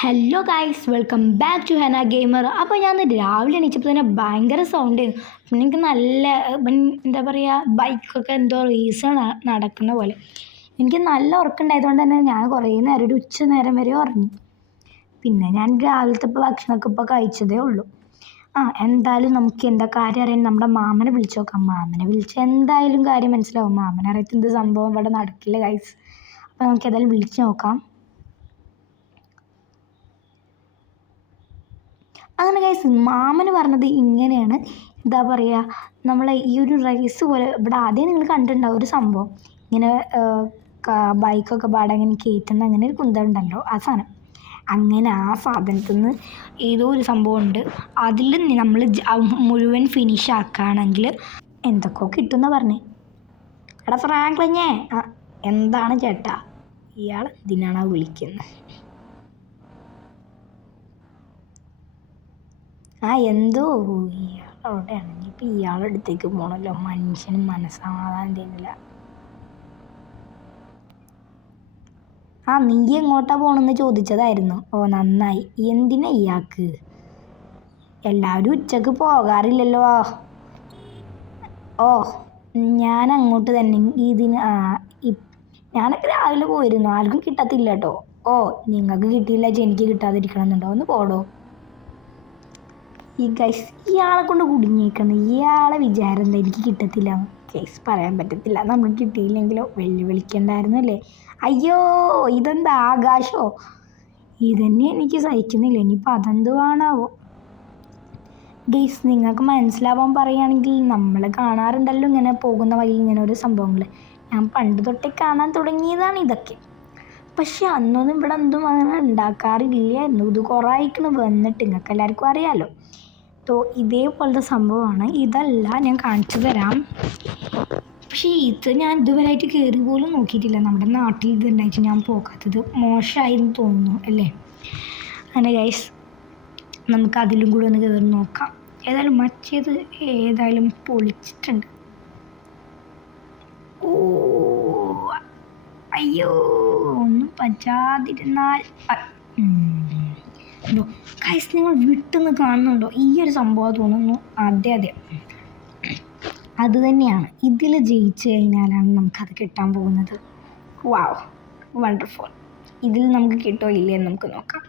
Hello guys, welcome back to Hena gamer. അപ്പോൾ ഞാൻ രാവിലെ എണീച്ചപ്പോൾ തന്നെ ഭയങ്കര സൗണ്ട് ആയിരുന്നു. പിന്നെ എനിക്ക് നല്ല എന്താ പറയുക, ബൈക്കൊക്കെ എന്തോ റേസ് നടക്കുന്ന പോലെ എനിക്ക് നല്ല ഉറക്കമുണ്ടായതുകൊണ്ട് തന്നെ ഞാൻ കുറേ നേരം ഒരു ഉച്ച നേരം വരെ ഉറങ്ങി. പിന്നെ ഞാൻ രാവിലത്തെ ഭക്ഷണമൊക്കെ ഇപ്പോൾ കഴിച്ചതേ ഉള്ളൂ. എന്തായാലും നമുക്ക് എന്താ കാര്യം അറിയാൻ നമ്മുടെ മാമനെ വിളിച്ചു നോക്കാം. മാമനെ വിളിച്ച് എന്തായാലും കാര്യം മനസ്സിലാവും. മാമനറിയത്ത് എന്ത് സംഭവം ഇവിടെ നടക്കില്ല ഗൈസ്. അപ്പോൾ നമുക്ക് ഏതായാലും വിളിച്ചു നോക്കാം. അങ്ങനെ ഗൈസ്, മാമന് പറഞ്ഞത് ഇങ്ങനെയാണ്. എന്താ പറയുക, നമ്മളെ ഈ ഒരു റേസ് പോലെ ഇവിടെ ആദ്യം നിങ്ങൾ കണ്ടിട്ടുണ്ടാവും ഒരു സംഭവം. ഇങ്ങനെ ബൈക്കൊക്കെ പാടെ ഇങ്ങനെ കയറ്റുന്ന അങ്ങനെ ഒരു കുന്തം ഉണ്ടല്ലോ, ആ സാധനം. അങ്ങനെ ആ സാധനത്തിൽ നിന്ന് ഏതോ ഒരു സംഭവം ഉണ്ട്. അതിൽ നമ്മൾ മുഴുവൻ ഫിനിഷ് ആക്കുകയാണെങ്കിൽ എന്തൊക്കെയോ കിട്ടുമെന്നാണ് പറഞ്ഞേ. എടാ ഫ്രാങ്ക്ലിനെ, എന്താണ് ചേട്ടാ, ഇയാൾ എന്തിനാണ് വിളിക്കുന്നത്? എന്തോ ഇയാളവിടെയാണ്. ഇനിയിപ്പോൾ ഇയാളുടെ അടുത്തേക്ക് പോകണമല്ലോ. മനുഷ്യന് മനസ്സമാധാനം തരുന്നില്ല. നീ എങ്ങോട്ടാ പോകണമെന്ന് ചോദിച്ചതായിരുന്നു. നന്നായി. എന്തിനാ ഇയാൾക്ക്? എല്ലാവരും ഉച്ചക്ക് പോകാറില്ലല്ലോ. ഞാൻ അങ്ങോട്ട് തന്നെ ഞാനൊക്കെ രാവിലെ പോയിരുന്നു. ആർക്കും കിട്ടത്തില്ല കേട്ടോ. നിങ്ങൾക്ക് കിട്ടിയില്ല, എനിക്ക് കിട്ടാതിരിക്കണമെന്നുണ്ടോ? ഒന്ന് പോടോ. ഈ ഗൈസ്, ഇയാളെ കൊണ്ട് കുടുങ്ങിയേക്കുന്നത്. ഇയാളെ വിചാരം എന്താ എനിക്ക് കിട്ടത്തില്ല? ഗൈസ്, പറയാൻ പറ്റത്തില്ല. നമ്മൾ കിട്ടിയില്ലെങ്കിലോ വെല്ലുവിളിക്കണ്ടായിരുന്നു അല്ലേ? അയ്യോ, ഇതെന്താ ആകാശോ? ഇതന്നെ എനിക്ക് സഹിക്കുന്നില്ല. ഇനിയിപ്പോൾ അതെന്തുവാണാവോ? ഗൈസ്, നിങ്ങൾക്ക് മനസ്സിലാവാൻ പറയുകയാണെങ്കിൽ നമ്മൾ കാണാറുണ്ടല്ലോ ഇങ്ങനെ പോകുന്ന വഴിയിൽ ഇങ്ങനെ ഒരു സംഭവങ്ങൾ. ഞാൻ പണ്ട് തൊട്ടേ കാണാൻ തുടങ്ങിയതാണ് ഇതൊക്കെ. പക്ഷെ അന്നൊന്നും ഇവിടെ എന്തും അങ്ങനെ ഉണ്ടാക്കാറില്ലായിരുന്നു. ഇത് കുറേ ആയിക്കണം വന്നിട്ട്, നിങ്ങൾക്ക് എല്ലാവർക്കും അറിയാമല്ലോ. ഇതേപോലത്തെ സംഭവമാണ്. ഇതല്ല, ഞാൻ കാണിച്ചു തരാം. പക്ഷേ ഇത് ഞാൻ ഇതുവരെയായിട്ട് കയറി പോലും നോക്കിയിട്ടില്ല. നമ്മുടെ നാട്ടിൽ ഇതുണ്ടായിട്ട് ഞാൻ പോകാത്തത് മോശമായിരുന്നു തോന്നുന്നു അല്ലേ? അങ്ങനെ ഗൈസ്, നമുക്ക് അതിലും കൂടെ ഒന്ന് കയറി നോക്കാം. ഏതായാലും മറ്റേത് ഏതായാലും പൊളിച്ചിട്ടുണ്ട്. അയ്യോ, ഒന്നും പറ്റാതിരുന്നാൽ. ഗൈസ്, നിങ്ങൾ വിട്ടുനിന്ന് കാണുന്നുണ്ടോ? ഈ ഒരു സംഭവം തോന്നുന്നു. അതെ, അത് തന്നെയാണ്. ഇതിൽ ജയിച്ചു കഴിഞ്ഞാലാണ് നമുക്കത് കിട്ടാൻ പോകുന്നത്. വാവ്, വണ്ടർഫുൾ. ഇതിൽ നമുക്ക് കിട്ടോ ഇല്ലേ എന്ന് നമുക്ക് നോക്കാം.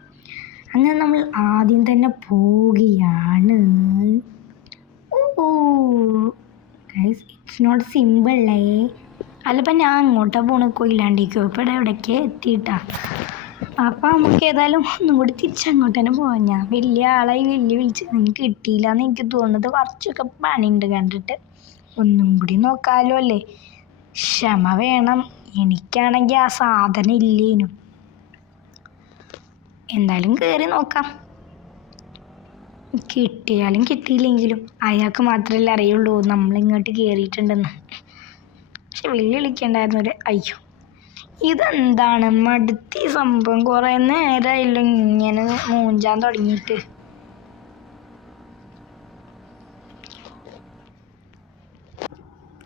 അങ്ങനെ നമ്മൾ ആദ്യം തന്നെ പോവുകയാണ്. ഗൈസ്, ഇറ്റ്സ് നോട്ട് സിമ്പിളേ. അല്ലപ്പം ഞാൻ അങ്ങോട്ടാ പോണക്കോ ഇല്ലാണ്ടിക്കോ? ഇപ്പോൾ എവിടേക്ക് എത്തിയിട്ടാ. അപ്പം നമുക്ക് ഏതായാലും ഒന്നും കൂടി തിരിച്ചങ്ങോട്ട് തന്നെ പോവാം. ഞാൻ വലിയ ആളായി വിളിച്ച് നിങ്ങൾക്ക് കിട്ടിയില്ല എന്ന് എനിക്ക് തോന്നുന്നത്. കുറച്ചൊക്കെ പണിയുണ്ട് കണ്ടിട്ട്. ഒന്നും കൂടി നോക്കാമല്ലോ അല്ലേ? ക്ഷമ വേണം. എനിക്കാണെങ്കിൽ ആ സാധനം ഇല്ലേനും. എന്തായാലും കയറി നോക്കാം. കിട്ടിയാലും കിട്ടിയില്ലെങ്കിലും അയാൾക്ക് മാത്രമല്ലേ അറിയുള്ളൂ നമ്മളിങ്ങോട്ട് കയറിയിട്ടുണ്ടെന്ന്. പക്ഷെ വെല്ലുവിളിക്കണ്ടായിരുന്നു. അയ്യോ, ഇതെന്താണ് മടുത്തി സംഭവം? കുറേ നേരമായില്ലോ ഇങ്ങനെ മൂഞ്ചാൻ തുടങ്ങിയിട്ട്.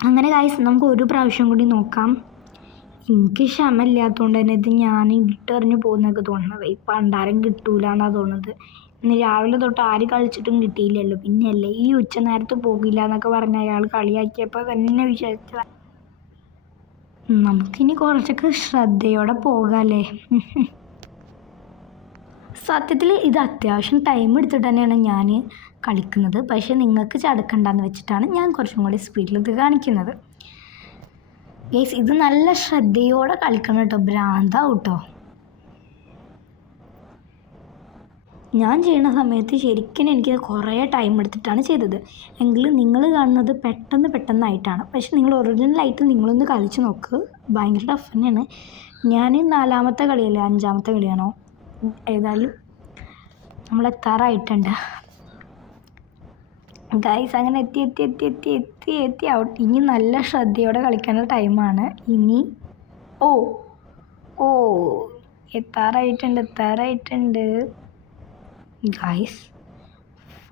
അങ്ങനെ ഗൈസ്, നമുക്ക് ഒരു പ്രാവശ്യം കൂടി നോക്കാം. എനിക്ക് ക്ഷമ ഇല്ലാത്തതുകൊണ്ട് തന്നെ ഇത് ഞാൻ ഇട്ടെറിഞ്ഞ് പോകുന്നൊക്കെ തോന്നുന്നത്. ഇപ്പം അണ്ടാരം കിട്ടൂല എന്നാണ് തോന്നുന്നത്. ഇന്ന് രാവിലെ തൊട്ട് ആര് കളിച്ചിട്ടും കിട്ടിയില്ലല്ലോ. പിന്നെയല്ലേ ഈ ഉച്ച നേരത്ത് പോകില്ല എന്നൊക്കെ പറഞ്ഞ അയാൾ കളിയാക്കിയപ്പോൾ തന്നെ വിചാരിച്ചതാണ്. നമുക്കിനി കുറച്ചൊക്കെ ശ്രദ്ധയോടെ പോകാമല്ലേ? സത്യത്തിൽ ഇത് അത്യാവശ്യം ടൈം എടുത്തിട്ട് തന്നെയാണ് ഞാൻ കളിക്കുന്നത്. പക്ഷേ നിങ്ങൾക്ക് ചടക്കണ്ടെന്ന് വെച്ചിട്ടാണ് ഞാൻ കുറച്ചും കൂടി സ്പീഡിൽ ഇത് കാണിക്കുന്നത്. ഗൈസ്, ഇത് നല്ല ശ്രദ്ധയോടെ കളിക്കണം കേട്ടോ. ഭ്രാന്താവും കേട്ടോ. ഞാൻ ചെയ്യുന്ന സമയത്ത് ശരിക്കും എനിക്ക് കുറേ ടൈം എടുത്തിട്ടാണ് ചെയ്തത്. എങ്കിലും നിങ്ങൾ കാണുന്നത് പെട്ടെന്നായിട്ടാണ്. പക്ഷെ നിങ്ങൾ ഒറിജിനലായിട്ട് നിങ്ങളൊന്ന് കളിച്ച് നോക്ക്. ഭയങ്കര ടഫ് തന്നെയാണ്. ഞാൻ 4ാമത്തെ കളിയല്ലേ, 5ാമത്തെ കളിയാണോ? ഏതായാലും നമ്മൾ എത്താറായിട്ടുണ്ട് ഗൈസ്. അങ്ങനെ എത്തി ഔട്ട്. ഇനി നല്ല ശ്രദ്ധയോടെ കളിക്കേണ്ട ടൈമാണ് ഇനി. എത്താറായിട്ടുണ്ട് ഗൈസ്.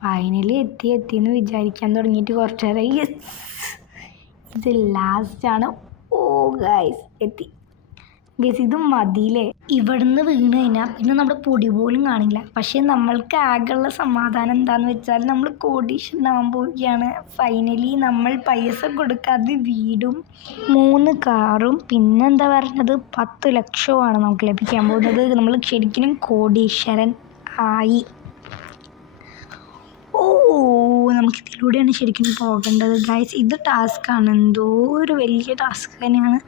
ഫൈനലി എത്തിയെന്ന് വിചാരിക്കാൻ തുടങ്ങിയിട്ട് കുറച്ച് നേരം. യെസ്, ഇത് ലാസ്റ്റാണ്. ഗൈസ്, എത്തി. ഗൈസ് ഇത് മതിയില്ലേ. ഇവിടുന്ന് വീണ് കഴിഞ്ഞാൽ പിന്നെ നമ്മുടെ പൊടി പോലും കാണില്ല. പക്ഷേ നമ്മൾക്ക് ആകെയുള്ള സമാധാനം എന്താണെന്ന് വെച്ചാൽ നമ്മൾ കോടീശ്വരനാകാൻ പോവുകയാണ്. ഫൈനലി നമ്മൾ പൈസ കൊടുക്കാതെ വീടും 3 കാറും പിന്നെന്താ പറഞ്ഞത് 10 ലക്ഷവുമാണ് നമുക്ക് ലഭിക്കാൻ പോകുന്നത്. നമ്മൾ ശരിക്കും കോടീശ്വരൻ ആയി. ഓ നമുക്ക് ഇതിലൂടെയാണ് ശരിക്കും പോകേണ്ടത് ഗൈസ്. ഇത് ടാസ്ക്കാണ്, എന്തോ ഒരു വലിയ ടാസ്ക് തന്നെയാണ്.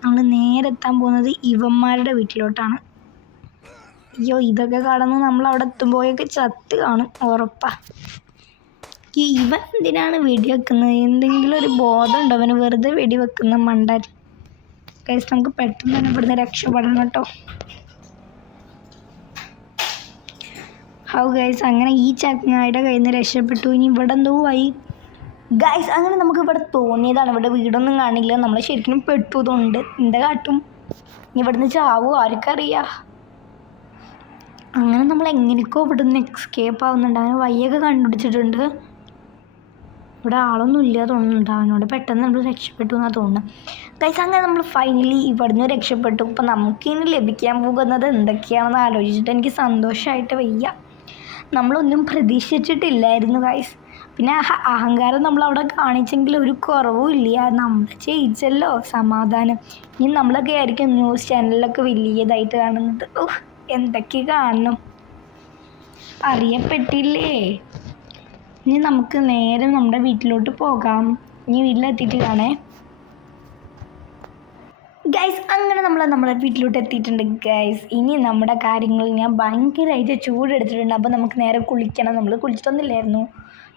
നമ്മൾ നേരെ എത്താൻ പോകുന്നത് ഇവന്മാരുടെ വീട്ടിലോട്ടാണ്. അയ്യോ ഇതൊക്കെ കടന്ന് നമ്മൾ അവിടെ എത്തുമ്പോഴൊക്കെ ചത്ത് കാണും ഉറപ്പാ. ഇവൻ എന്തിനാണ് വെടിവെക്കുന്നത്? എന്തെങ്കിലും ഒരു ബോധം ഉണ്ടോ അവന്? വെറുതെ വെടിവെക്കുന്ന മണ്ടൻ. ഗൈസ് നമുക്ക് പെട്ടെന്ന് തന്നെ ഇവിടുന്ന് രക്ഷപ്പെടണം കേട്ടോ. ഹൗ ഗൈസ് അങ്ങനെ ഈ ചങ്ങായിയുടെ കയ്യിൽ നിന്ന് രക്ഷപ്പെട്ടു. ഇനി ഇവിടെ എന്തോ വഴി ഗൈസ്. അങ്ങനെ നമുക്ക് ഇവിടെ തോന്നിയതാണ്, ഇവിടെ വീടൊന്നും കാണില്ല. നമ്മൾ ശരിക്കും പെട്ടതുകൊണ്ട് എന്താ കാട്ടും? ഇവിടുന്ന് ചാവോ ആർക്കറിയാം. അങ്ങനെ നമ്മൾ എങ്ങനെയൊക്കെ ഇവിടുന്ന് എസ്കേപ്പ് ആവുന്നുണ്ട്. അങ്ങനെ വഴിയൊക്കെ കണ്ടുപിടിച്ചിട്ടുണ്ട്. ഇവിടെ ആളൊന്നും ഇല്ല തോന്നുന്നുണ്ട്. അവനോട് പെട്ടെന്ന് നമ്മൾ രക്ഷപ്പെട്ടു എന്നാണ് തോന്നുന്നത് ഗൈസ്. അങ്ങനെ നമ്മൾ ഫൈനലി ഇവിടുന്ന് രക്ഷപ്പെട്ടു. ഇപ്പം നമുക്കിനി ലഭിക്കാൻ പോകുന്നത് എന്തൊക്കെയാണെന്ന് ആലോചിച്ചിട്ട് എനിക്ക് സന്തോഷമായിട്ട് വയ്യ. നമ്മളൊന്നും പ്രതീക്ഷിച്ചിട്ടില്ലായിരുന്നു ഗൈസ്. പിന്നെ അഹങ്കാരം നമ്മളവിടെ കാണിച്ചെങ്കിൽ ഒരു കുറവും ഇല്ല. നമ്മൾ ജയിച്ചല്ലോ, സമാധാനം. ഇനി നമ്മളൊക്കെ ആയിരിക്കും ന്യൂസ് ചാനലിലൊക്കെ വലിയതായിട്ട് കാണുന്നത്. എന്തൊക്കെ കാണണം, അറിയപ്പെട്ടില്ലേ. ഇനി നമുക്ക് നേരെ നമ്മുടെ വീട്ടിലോട്ട് പോകാം. ഇനി വീട്ടിലെത്തിയിട്ട് കാണേ ഗൈസ്. അങ്ങനെ നമ്മുടെ വീട്ടിലോട്ട് എത്തിയിട്ടുണ്ട് ഗൈസ്. ഇനി നമ്മുടെ കാര്യങ്ങൾ ഞാൻ ഭയങ്കരമായിട്ട് ചൂടെടുത്തിട്ടുണ്ട്. അപ്പോൾ നമുക്ക് നേരെ കുളിക്കണം. നമ്മൾ കുളിച്ചിട്ടൊന്നുമില്ലായിരുന്നു.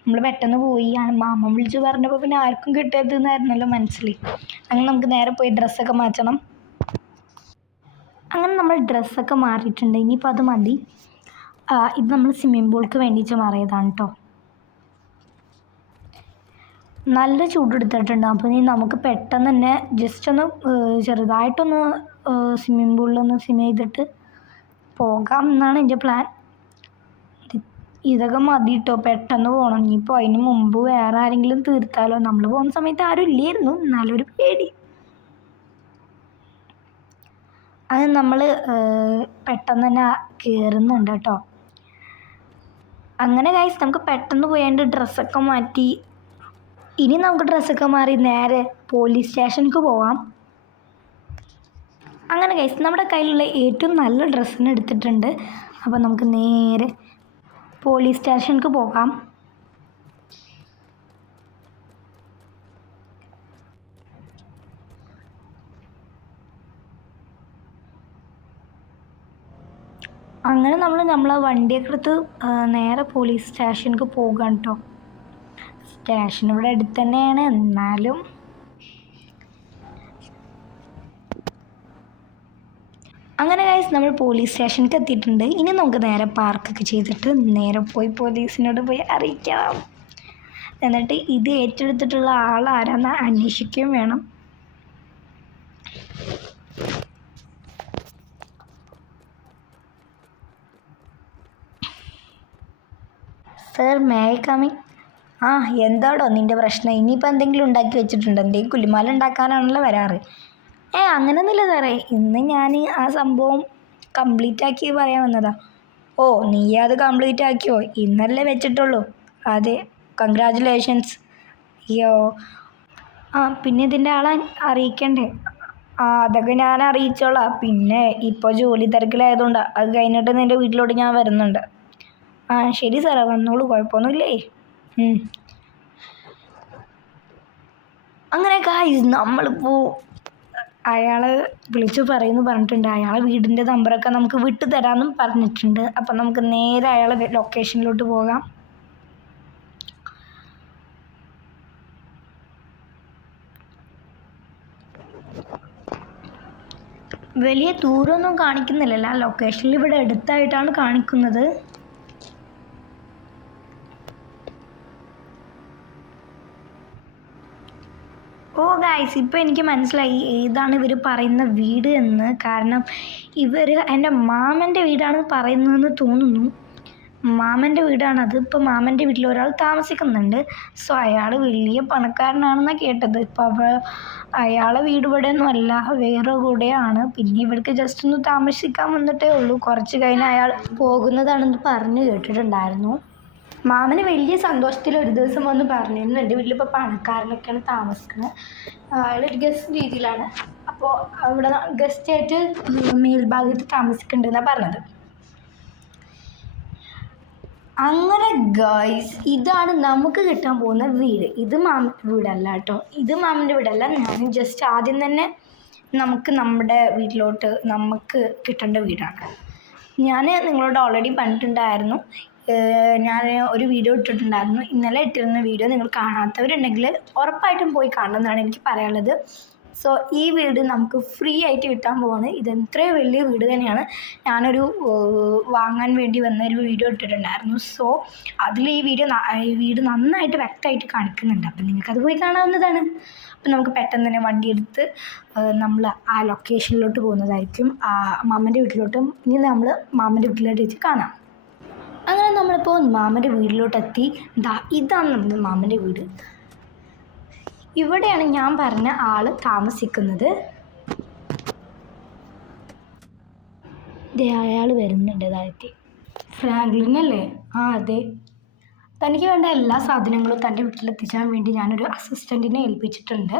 നമ്മൾ പെട്ടെന്ന് പോയി. മാമൻ വിളിച്ച് പറഞ്ഞപ്പോൾ പിന്നെ ആർക്കും കിട്ടിയതെന്നായിരുന്നല്ലോ മനസ്സിൽ. അങ്ങനെ നമുക്ക് നേരെ പോയി ഡ്രസ്സൊക്കെ മാറ്റണം. അങ്ങനെ നമ്മൾ ഡ്രസ്സൊക്കെ മാറിയിട്ടുണ്ട്. ഇനിയിപ്പോൾ അത് മതി. ഇത് നമ്മൾ സ്വിമ്മിംഗ് പൂൾക്ക് വേണ്ടിയിട്ട് മാറിയതാണ് കേട്ടോ. നല്ല ചൂടെടുത്തിട്ടുണ്ട്. അപ്പോൾ ഇനി നമുക്ക് പെട്ടെന്ന് തന്നെ ജസ്റ്റ് ഒന്ന് ചെറുതായിട്ടൊന്ന് സ്വിമ്മിംഗ് പൂളിലൊന്ന് സ്വിം ചെയ്തിട്ട് പോകാം എന്നാണ് എൻ്റെ പ്ലാൻ. ഇതൊക്കെ മതി കേട്ടോ, പെട്ടെന്ന് പോകണം. ഇനിയിപ്പോൾ അതിന് മുമ്പ് വേറെ ആരെങ്കിലും തീർത്താലോ. നമ്മൾ പോകുന്ന സമയത്ത് ആരും ഇല്ലായിരുന്നു, നല്ലൊരു പേടി. അത് നമ്മൾ പെട്ടെന്ന് തന്നെ കയറുന്നുണ്ട് കേട്ടോ. അങ്ങനെ ഗൈസ് നമുക്ക് പെട്ടെന്ന് പോയാണ്ട് ഡ്രസ്സൊക്കെ മാറ്റി. ഇനി നമുക്ക് ഡ്രസ്സൊക്കെ മാറി നേരെ പോലീസ് സ്റ്റേഷനിലേക്ക് പോവാം. അങ്ങനെ ഗൈസ് നമ്മുടെ കയ്യിലുള്ള ഏറ്റവും നല്ല ഡ്രസ്സിന് എടുത്തിട്ടുണ്ട്. അപ്പോൾ നമുക്ക് നേരെ പോലീസ് സ്റ്റേഷനിലേക്ക് പോകാം. അങ്ങനെ നമ്മളെ വണ്ടിയൊക്കെ എടുത്ത് നേരെ പോലീസ് സ്റ്റേഷനിലേക്ക് പോകാം കേട്ടോ. സ്റ്റേഷൻ ഇവിടെ അടുത്ത് തന്നെയാണ്. എന്നാലും അങ്ങനെ ഗൈസ് നമ്മൾ പോലീസ് സ്റ്റേഷനിലേക്ക് എത്തിയിട്ടുണ്ട്. ഇനി നമുക്ക് നേരെ പാർക്കൊക്കെ ചെയ്തിട്ട് നേരെ പോയി പോലീസിനോട് പോയി അറിയിക്കണം. എന്നിട്ട് ഇത് ഏറ്റെടുത്തിട്ടുള്ള ആൾ ആരാന്ന് അന്വേഷിക്കുകയും വേണം. Sir may I coming? എന്താടോ നിൻ്റെ പ്രശ്നം? ഇനിയിപ്പോൾ എന്തെങ്കിലും ഉണ്ടാക്കി വെച്ചിട്ടുണ്ടോ? എന്തെങ്കിലും കുലിമാല ഉണ്ടാക്കാനാണല്ലോ വരാറ്. അങ്ങനെയൊന്നുമില്ല സാറേ, ഇന്ന് ഞാൻ ആ സംഭവം കംപ്ലീറ്റ് ആക്കി പറയാൻ വന്നതാ. ഓ നീ അത് കംപ്ലീറ്റ് ആക്കിയോ? ഇന്നല്ലേ വെച്ചിട്ടുള്ളൂ. അതെ, കൺഗ്രാജുലേഷൻസ്. അയ്യോ പിന്നെ ഇതിൻ്റെ ആളെ അറിയിക്കണ്ടേ? അതൊക്കെ ഞാൻ അറിയിച്ചോളാം. പിന്നെ ഇപ്പോൾ ജോലി തിരക്കിലായതുകൊണ്ട് അത് കഴിഞ്ഞിട്ട് നിൻ്റെ വീട്ടിലോട്ട് ഞാൻ വരുന്നുണ്ട്. ശരി സാറേ, വന്നോളൂ, കുഴപ്പമൊന്നുമില്ലേ. അങ്ങനെ ഗൈസ് നമ്മളിപ്പോൾ അയാൾ വിളിച്ചു പറയുന്നു പറഞ്ഞിട്ടുണ്ട്. അയാളെ വീടിൻ്റെ നമ്പറൊക്കെ നമുക്ക് വിട്ടു തരാമെന്നും പറഞ്ഞിട്ടുണ്ട്. അപ്പം നമുക്ക് നേരെ അയാളെ ലൊക്കേഷനിലോട്ട് പോകാം. വലിയ ദൂരമൊന്നും കാണിക്കുന്നില്ലല്ലോ, ലൊക്കേഷനിൽ ഇവിടെ അടുത്തായിട്ടാണ് കാണിക്കുന്നത്. ഗൈസ് ഇപ്പോൾ എനിക്ക് മനസ്സിലായി ഏതാണ് ഇവർ പറയുന്ന വീട് എന്ന്. കാരണം ഇവർ എൻ്റെ മാമൻ്റെ വീടാണ് പറയുന്നതെന്ന് തോന്നുന്നു. മാമൻ്റെ വീടാണ് അത്. ഇപ്പോൾ മാമൻ്റെ വീട്ടിൽ ഒരാൾ താമസിക്കുന്നുണ്ട്. സോ അയാൾ വലിയ പണക്കാരനാണെന്നാണ് കേട്ടത്. ഇപ്പോൾ അയാളെ വീട് ഇവിടെ ഒന്നും അല്ല, വേറെ കൂടെയാണ്. പിന്നെ ഇവിടേക്ക് ജസ്റ്റ് ഒന്ന് താമസിക്കാൻ വന്നിട്ടേ ഉള്ളൂ. കുറച്ച് കഴിഞ്ഞ് അയാൾ പോകുന്നതാണെന്ന് പറഞ്ഞു കേട്ടിട്ടുണ്ടായിരുന്നു. മാമന് വലിയ സന്തോഷത്തിൽ ഒരു ദിവസം വന്ന് പറഞ്ഞിരുന്നു, എൻ്റെ വീട്ടിലിപ്പോൾ പണക്കാരനൊക്കെയാണ് താമസിക്കുന്നത്. അയാളൊരു ഗസ്റ്റ് രീതിയിലാണ്. അപ്പോൾ അവിടെ ഗസ്റ്റായിട്ട് മേൽഭാഗത്ത് താമസിക്കുന്നുണ്ടെന്നാണ് പറഞ്ഞത്. അങ്ങനെ ഗൈസ്, ഇതാണ് നമുക്ക് കിട്ടാൻ പോകുന്ന വീട്. ഇത് മാമൻ്റെ വീടല്ല കേട്ടോ, ഇത് മാമൻ്റെ വീടല്ല. ഞാൻ ജസ്റ്റ് ആദ്യം തന്നെ നമുക്ക് നമ്മുടെ വീട്ടിലോട്ട് നമുക്ക് കിട്ടേണ്ട വീടാണ്. ഞാൻ നിങ്ങളോട് ഓൾറെഡി പറഞ്ഞിട്ടുണ്ടായിരുന്നു, ഞാൻ ഒരു വീഡിയോ ഇട്ടിട്ടുണ്ടായിരുന്നു. ഇന്നലെ ഇട്ടിരുന്ന വീഡിയോ നിങ്ങൾ കാണാത്തവരുണ്ടെങ്കിൽ ഉറപ്പായിട്ടും പോയി കാണണം എന്നാണ് എനിക്ക് പറയാനുള്ളത്. സോ ഈ വീട് നമുക്ക് ഫ്രീ ആയിട്ട് കിട്ടാൻ പോവാണ്. ഇത് എത്രയോ വലിയ വീട് തന്നെയാണ്. ഞാനൊരു വാങ്ങാൻ വേണ്ടി വന്ന ഒരു വീഡിയോ ഇട്ടിട്ടുണ്ടായിരുന്നു. സോ അതിൽ ഈ വീട് നന്നായിട്ട് വ്യക്തമായിട്ട് കാണിക്കുന്നുണ്ട്. അപ്പം നിങ്ങൾക്കത് പോയി കാണാവുന്നതാണ്. അപ്പം നമുക്ക് പെട്ടെന്ന് തന്നെ വണ്ടി എടുത്ത് നമ്മൾ ആ ലൊക്കേഷനിലോട്ട് പോകുന്നതായിരിക്കും, മാമൻ്റെ വീട്ടിലോട്ടും. ഇനി നമ്മൾ മാമൻ്റെ വീട്ടിലോട്ട് വെച്ച് കാണാം. അങ്ങനെ നമ്മളിപ്പോൾ മാമൻ്റെ വീട്ടിലോട്ടെത്തി. ഇതാണ് നമ്മുടെ മാമൻ്റെ വീട്. ഇവിടെയാണ് ഞാൻ പറഞ്ഞ ആൾ താമസിക്കുന്നത്. അയാൾ വരുന്നുണ്ട്. അതായത് ഫ്രാങ്ക്ലിൻ അല്ലേ? ആ അതെ. തനിക്ക് വേണ്ട എല്ലാ സാധനങ്ങളും തൻ്റെ വീട്ടിലെത്തിച്ചാൻ വേണ്ടി ഞാനൊരു അസിസ്റ്റൻറ്റിനെ ഏൽപ്പിച്ചിട്ടുണ്ട്.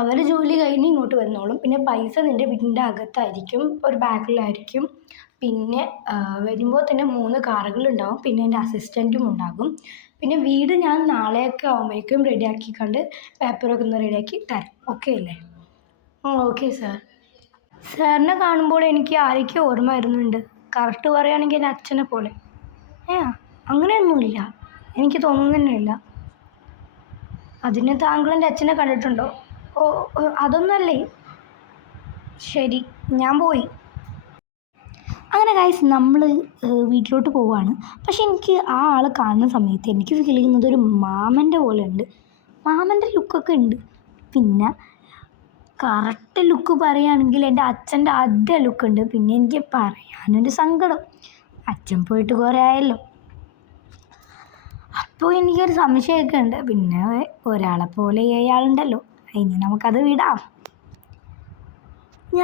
അവർ ജോലി കഴിഞ്ഞ് ഇങ്ങോട്ട് വന്നോളും. പിന്നെ പൈസ നിൻ്റെ വീടിൻ്റെ അകത്തായിരിക്കും, ഒരു ബാഗിലായിരിക്കും. പിന്നെ വരുമ്പോൾ തന്നെ 3 കാറുകളുണ്ടാവും. പിന്നെ എൻ്റെ അസിസ്റ്റൻറ്റും ഉണ്ടാകും. പിന്നെ വീട് ഞാൻ നാളെയൊക്കെ ആകുമ്പോഴേക്കും റെഡിയാക്കി കണ്ട് പേപ്പറൊക്കെ ഒന്ന് റെഡിയാക്കി തരാം. ഓക്കെ അല്ലേ? Okay sir. സാറിനെ കാണുമ്പോൾ എനിക്ക് ആരൊക്കെ ഓർമ്മ വരുന്നുണ്ട്. കറക്റ്റ് പറയുകയാണെങ്കിൽ എൻ്റെ അച്ഛനെ പോലെ. അങ്ങനെയൊന്നുമില്ല, എനിക്ക് തോന്നുന്നില്ല. അതിന് താങ്കൾ എൻ്റെ അച്ഛനെ കണ്ടിട്ടുണ്ടോ? അതൊന്നുമല്ലേ. ശരി, ഞാൻ പോയി. അങ്ങനെ ഗൈസ്, നമ്മൾ വീട്ടിലോട്ട് പോവുകയാണ്. പക്ഷെ എനിക്ക് ആ ആളെ കാണുന്ന സമയത്ത് എനിക്ക് ഫീൽ ചെയ്യുന്നത് ഒരു മാമൻ്റെ പോലെ ഉണ്ട്. മാമൻ്റെ ലുക്കൊക്കെ ഉണ്ട്. പിന്നെ കറക്റ്റ് ലുക്ക് പറയുകയാണെങ്കിൽ എൻ്റെ അച്ഛൻ്റെ അതേ ലുക്കുണ്ട്. പിന്നെ എനിക്ക് പറയാനൊരു സങ്കടം, അച്ഛൻ പോയിട്ട് കുറേ ആയല്ലോ. അപ്പോൾ എനിക്കൊരു സംശയമൊക്കെ ഉണ്ട്. പിന്നെ ഒരാളെ പോലെ അയാളുണ്ടല്ലോ, ഇനി നമുക്കത് വിടാം.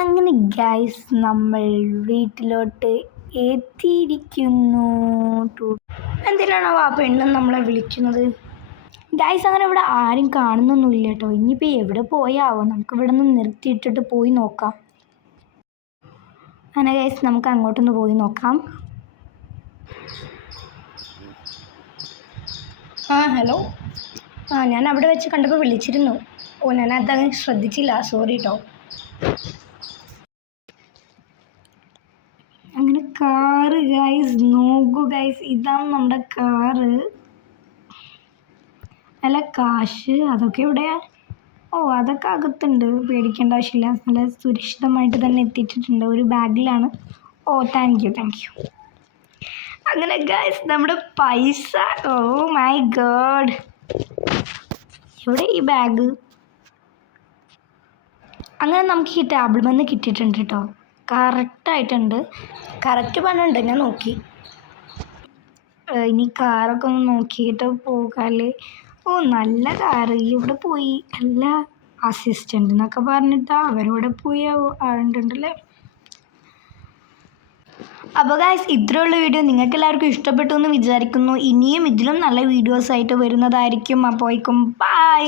അങ്ങനെ ഗൈസ്, നമ്മൾ വീട്ടിലോട്ട് എത്തിയിരിക്കുന്നു. എന്തിനാണോ ആ പെണ്ണ് നമ്മളെ വിളിക്കുന്നത്? ഗൈസ്, അങ്ങനെ ഇവിടെ ആരും കാണുന്നൊന്നുമില്ല കേട്ടോ. ഇനിയിപ്പോൾ എവിടെ പോയാവോ? നമുക്ക് ഇവിടെ നിന്ന് നിർത്തിയിട്ടിട്ട് പോയി നോക്കാം. അങ്ങനെ ഗൈസ്, നമുക്ക് അങ്ങോട്ടൊന്ന് പോയി നോക്കാം. ഹലോ. ഞാൻ അവിടെ വെച്ച് കണ്ടപ്പോൾ വിളിച്ചിരുന്നു. ഞാനതങ്ങനെ ശ്രദ്ധിച്ചില്ല, സോറി കേട്ടോ. അങ്ങനെ കാറ് ഗൈസ്, നോക്കൂ ഗൈസ്, ഇതാണ് നമ്മുടെ കാറ്. നല്ല കാശ് അതൊക്കെ എവിടെയാ? അതൊക്കെ അകത്തുണ്ട്, പേടിക്കേണ്ട ആവശ്യമില്ല. നല്ല സുരക്ഷിതമായിട്ട് തന്നെ എത്തിച്ചിട്ടുണ്ട്, ഒരു ബാഗിലാണ്. Thank you. അങ്ങനെ ഗൈസ്, നമ്മുടെ പൈസ. മൈ ഗോഡ്, എവിടെ ഈ ബാഗ്? അങ്ങനെ നമുക്ക് ഈ ടേബിൾ വന്ന് കിട്ടിയിട്ടുണ്ട് കേട്ടോ. കറക്റ്റായിട്ടുണ്ട്, കറക്റ്റ് പണുണ്ട്, ഞാൻ നോക്കി. ഇനി കാറൊക്കെ ഒന്ന് നോക്കിയിട്ട് പോകാല്ലേ. നല്ല കാറ്. ഇവിടെ പോയി അല്ല, അസിസ്റ്റൻ്റ് എന്നൊക്കെ പറഞ്ഞിട്ട് അവരോടെ പോയി ആളുണ്ടല്ലേ. അപ്പോൾ ഗൈസ്, ഇത്രയുള്ള വീഡിയോ നിങ്ങൾക്ക് എല്ലാവർക്കും ഇഷ്ടപ്പെട്ടു എന്ന് വിചാരിക്കുന്നു. ഇനിയും ഇതിലും നല്ല വീഡിയോസായിട്ട് വരുന്നതായിരിക്കും. അപ്പോഴേക്കും ബൈ.